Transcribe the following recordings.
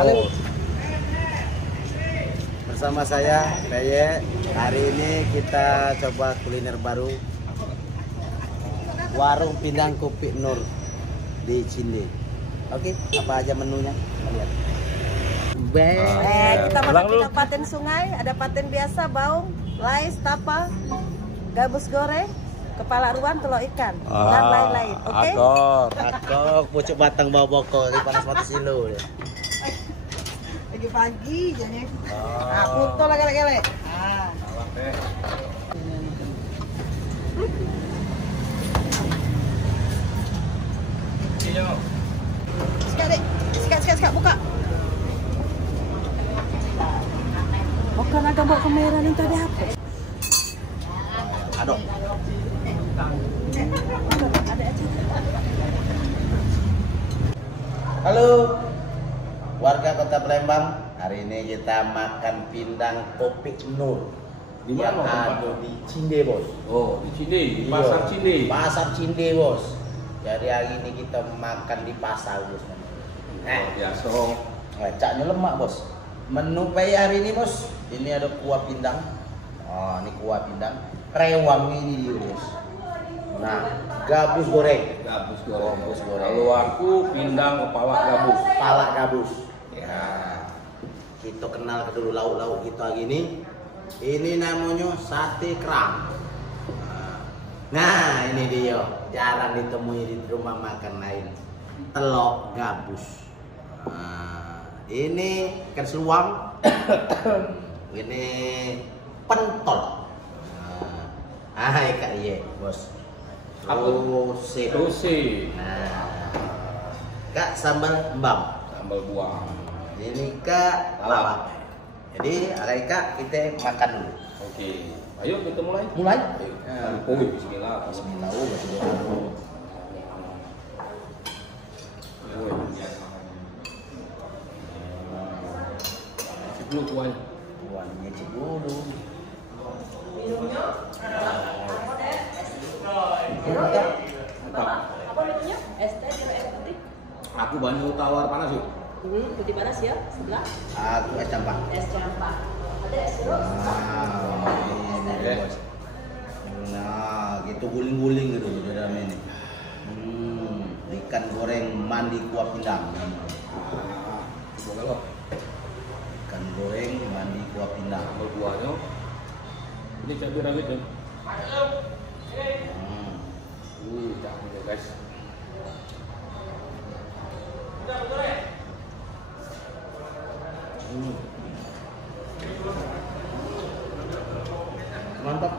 Bos. Bersama saya Beye. Hari ini kita coba kuliner baru, warung pindang kopi Nur di Cinde. Oke, apa aja menunya? Kita lihat. Kita makan kita paten sungai, ada paten biasa, baung, lais, tapa, gabus goreng, kepala ruan, telur ikan, dan lain-lain. Oke? Akok, pucuk batang bawa boko, di panas mati silo. Pagi-pagi jadi. Puto lah gele-gele. Sikat, buka. Bukan agak bawa kamera nih tadi apa? Adok. Halo, warga Kota Palembang. Hari ini kita makan pindang kopi Nur. Di mana Ada di Cinde, Bos. Oh, di Cinde, di Iya, pasar Cinde. Pasar Cinde, Bos. Jadi hari ini kita makan di pasar, Bos. Biasa. Ngecaknya lemak, Bos. Menu pay hari ini, Bos. Ini ada kuah pindang. Oh, ini kuah pindang. Rewang ini dia, Bos. Nah, gabus goreng. Gabus goreng. Gabus goreng. Kalau aku pindang kepala gabus. Palak gabus. Ya. Kita kenal dulu lauk-lauk kita gini. Ini namanya sate kerang. Nah, ini dia. Jarang ditemui di rumah makan lain. Telur gabus. Nah, ini ikan seluang. Ini pentol. Kak iya, Bos. Rose. Nah, Kak sambal embam. Sambal buah. Ini Kak lalap. Jadi, Kak kita makan dulu. Oke. Ayo kita mulai. Mulai? Ayo. Oh, Bismillah. Bismillah. Oh, Dulu tuan. Tuannya cik dulu. Apa menunya? Es teh, es putih. Aku banyu tawar panas yuk. Putih panas ya, sebelah. Aku es campur. Es campur. Ada es sirup. Ini, Bos. Nah, gitu guling-guling gitu di dalam ini. Ikan goreng mandi kuah pindang. Coba lo. Ikan goreng mandi kuah pindang. Sambal buahnya. Ini cabai rawit ya. Cakep ya guys. Mantap.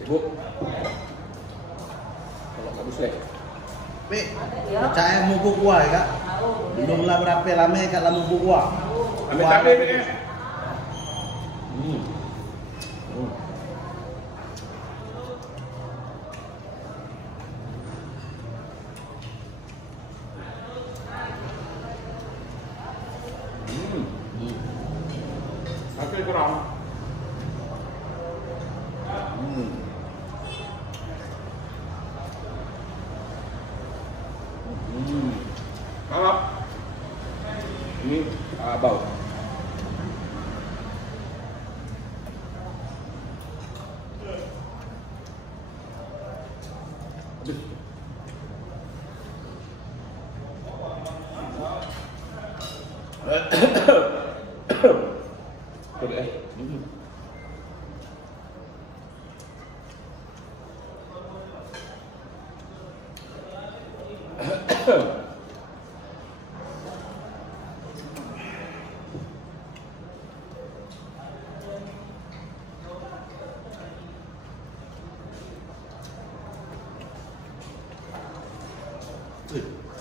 Sibuk. Kalau gabus leh. Percaya mubu kuah ya, Kak? Belum lah berapa lama Kak lah mubu kuah. Ambil cabai ni. Sate kerang. Kalap. Ini bau.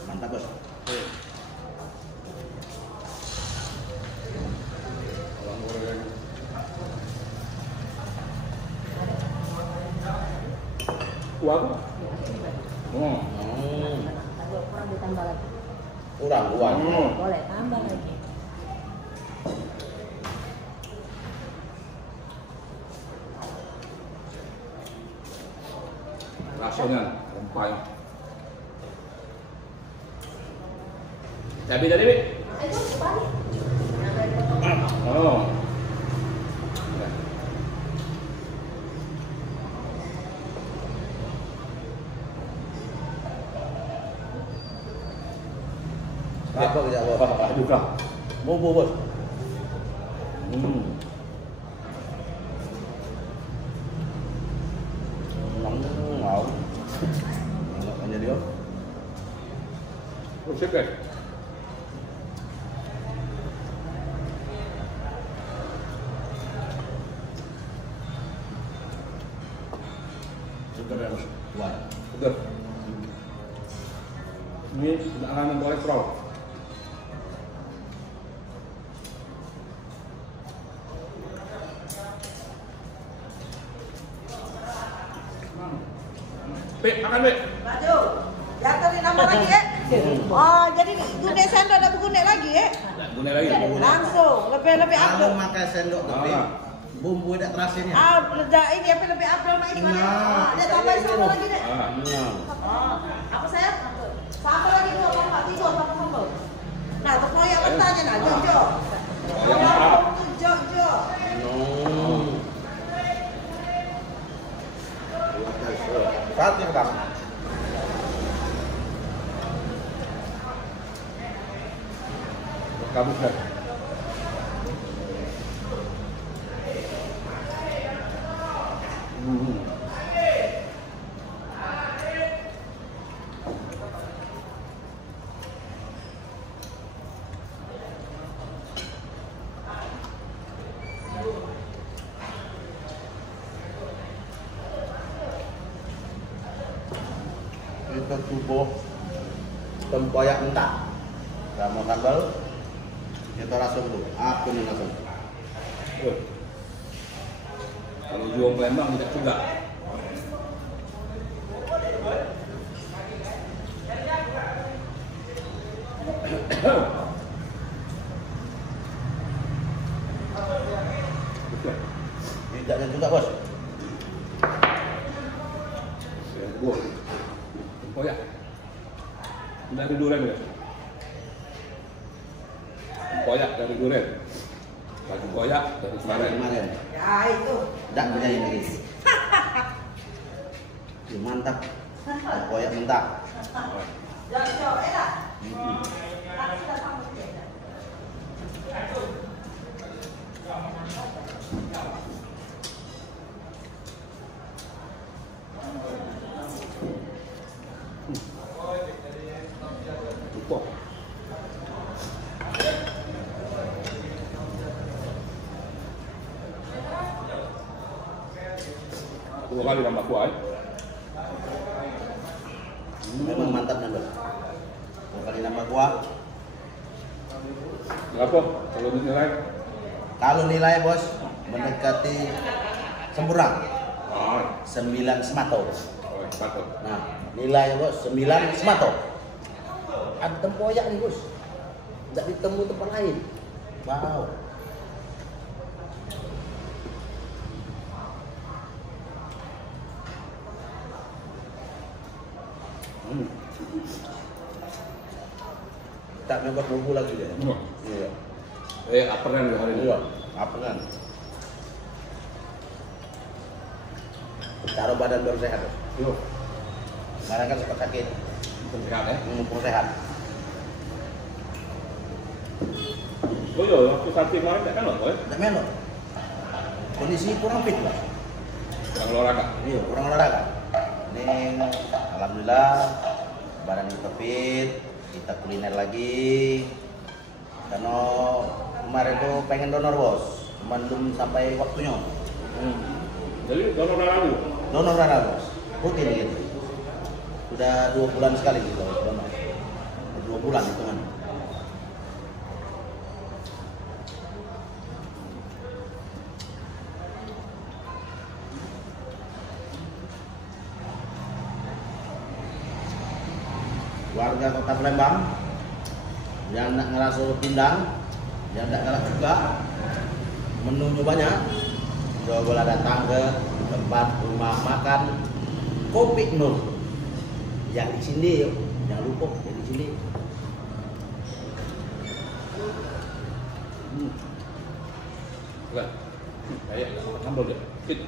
Mantap, Bos. Kuah apa? Kalau kurang ditambah lagi. Kurang. Boleh tambah lagi. baksonya, rempah. Cabai tadi, Bi? Oh. Apa kita bos? Aduh kah. Bobo bos. Ngon. Enak aja dia. Oh, siap guys. Segar ya bos. Wah. Segar. Ini akan kolesterol. Pik, makan Pik. Maju. Ya tadi nambah lagi ya. Oh, jadi gune sendok ada gune lagi ya. Guna lagi. Langsung, lebih Kalau abdul. makan sendok gede, bumbu tidak terasinya. Ah, ini apa lebih abdul mak Iqbal ya. Nah, Dia tambahin sambal lagi deh. Nah. Oh, apa saya? Sambal lagi dua, Pak. Tiga sama sambal. Nah, terus mau yang mentahnya nah, jojo. yang mentah. Jojo. Satu yang bang. Kabus guys. Kita tubuh tempoyak mentah sama sambal kita rasa dulu. Aku nih langsung. Kalau jual Palembang tidak juga. Tidaknya juga bos. Gua. Oh ya. Dari durian ya. Koyak dari durian. Baju koyak dari kemarin. Ya itu. Tidak punya ini lagi. Mantap. Tempoyak mentah. Jojo, enak. Cukup. Dua kali tambah kuah. Memang mantap nambah. Dua kali nambah kuah. Berapa? Kalau dinilai? Kalau nilai bos mendekati sempurna. Oh, 9 semato. mantap. Nah, nilai bos 9 semato. Ada tempoyak nih bos. Tidak ditemu tempat lain. Wow. Tak nambah bumbu lagi deh. Iya. Apa kan hari ini? Iya. Apa kan? Taruh badan baru sehat bos. Yo, Sekarang kan sempat sakit. sehat ya. Perlu sehat. Oh iya, waktu sakit kemarin tak kan loh, boy? Tidak melo. Kondisi kurang fit bos. Yang olahraga. Iya, kurang olahraga. Ini alhamdulillah badan kita fit, kita kuliner lagi. Karena kemarin tuh pengen donor bos, cuman belum sampai waktunya. Jadi donor darah dulu. Donor darah bos, rutin gitu. Sudah 2 bulan sekali gitu donor. 2 bulan itu kan. Warga Kota Palembang yang nak ngerasa pindang, yang tak kalah juga, menunya banyak. Coba datang ke tempat rumah makan Kopi Nur. Yang di sini yuk, jangan lupa yang di sini. Enggak. Kayak sambal deh. Sit.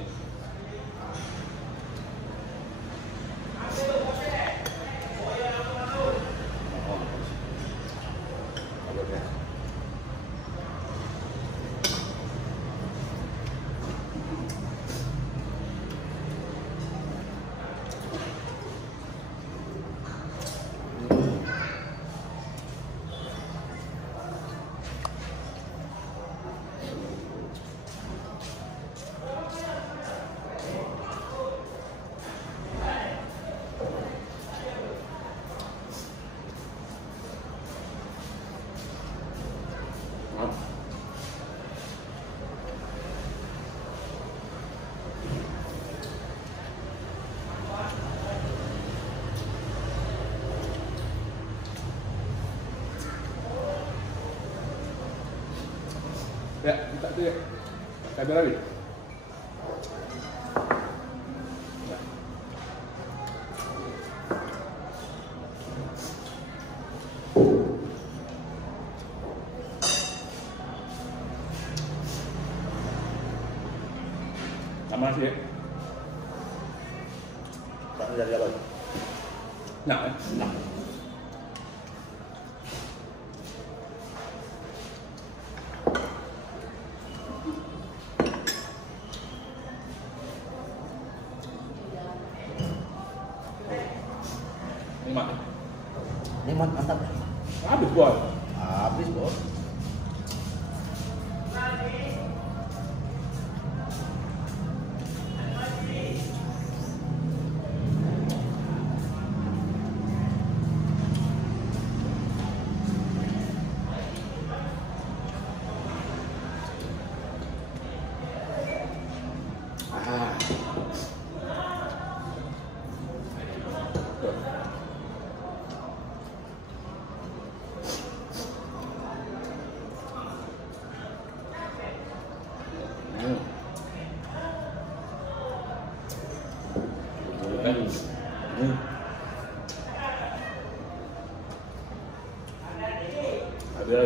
Ya, minta tu ya. Kamera lagi. Ya. Sama nasi ya. Tak dari apa? Nak eh? Nah. Ini Mantap. habis bos. Habis bos. Ada.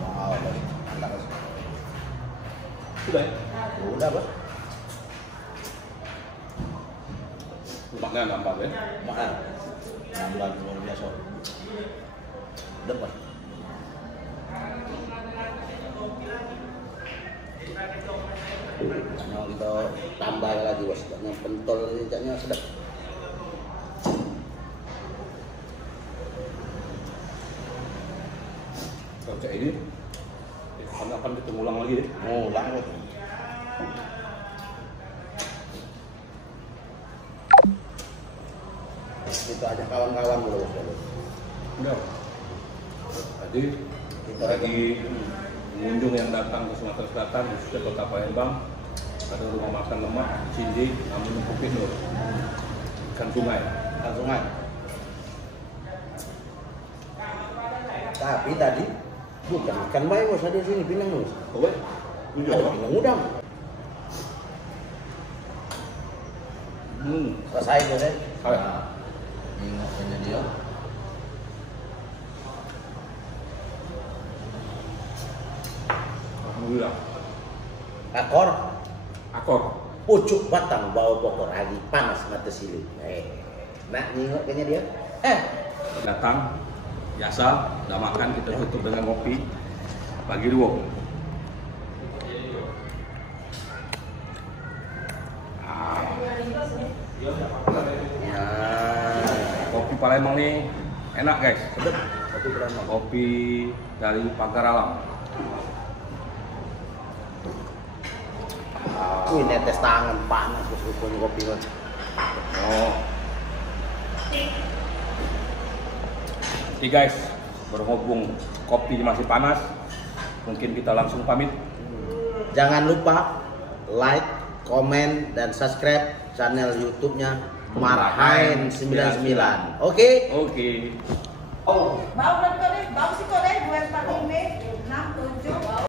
Wow, bos. Mantap bos. Sudah ya? Udah bos. Lemaknya nambah ya. Makan. Nambah luar biasa. Dapat. Karena kita tambah lagi bos. Karena pentol ini sedap. Kalau cak ini, akan kita ulang lagi deh. Ngulang bos. Kita ajak kawan-kawan dulu bos. Udah. Tadi kita lagi pengunjung yang datang ke Sumatera Selatan, khususnya Kota Palembang, ada rumah makan lemak di sini, namanya Kopi Nur, ikan sungai. Ikan sungai. Tapi tadi bukan ikan bayi bos, ada sini pinang bos. Oke, Ada pinang udang. Selesai bos ya. Selesai. Nah, ingat saja dia. Alhamdulillah. Akor. Pucuk batang bawa pokok lagi panas mata silit. Nak nengok kayaknya dia. Datang, biasa, udah makan, kita tutup dengan kopi. Pagi dua. Ya. Kopi Palembang nih enak guys. Sedap. Kopi keren banget. Kopi dari Pagar Alam. Wih, netes tangan panas bos rupanya kopi bos. Oh. Oke guys, berhubung kopi masih panas, mungkin kita langsung pamit. Jangan lupa like, komen, dan subscribe channel YouTube-nya Marhain 99. Oke? Oke. Oh. Bau sih kau deh, gue pakai ini.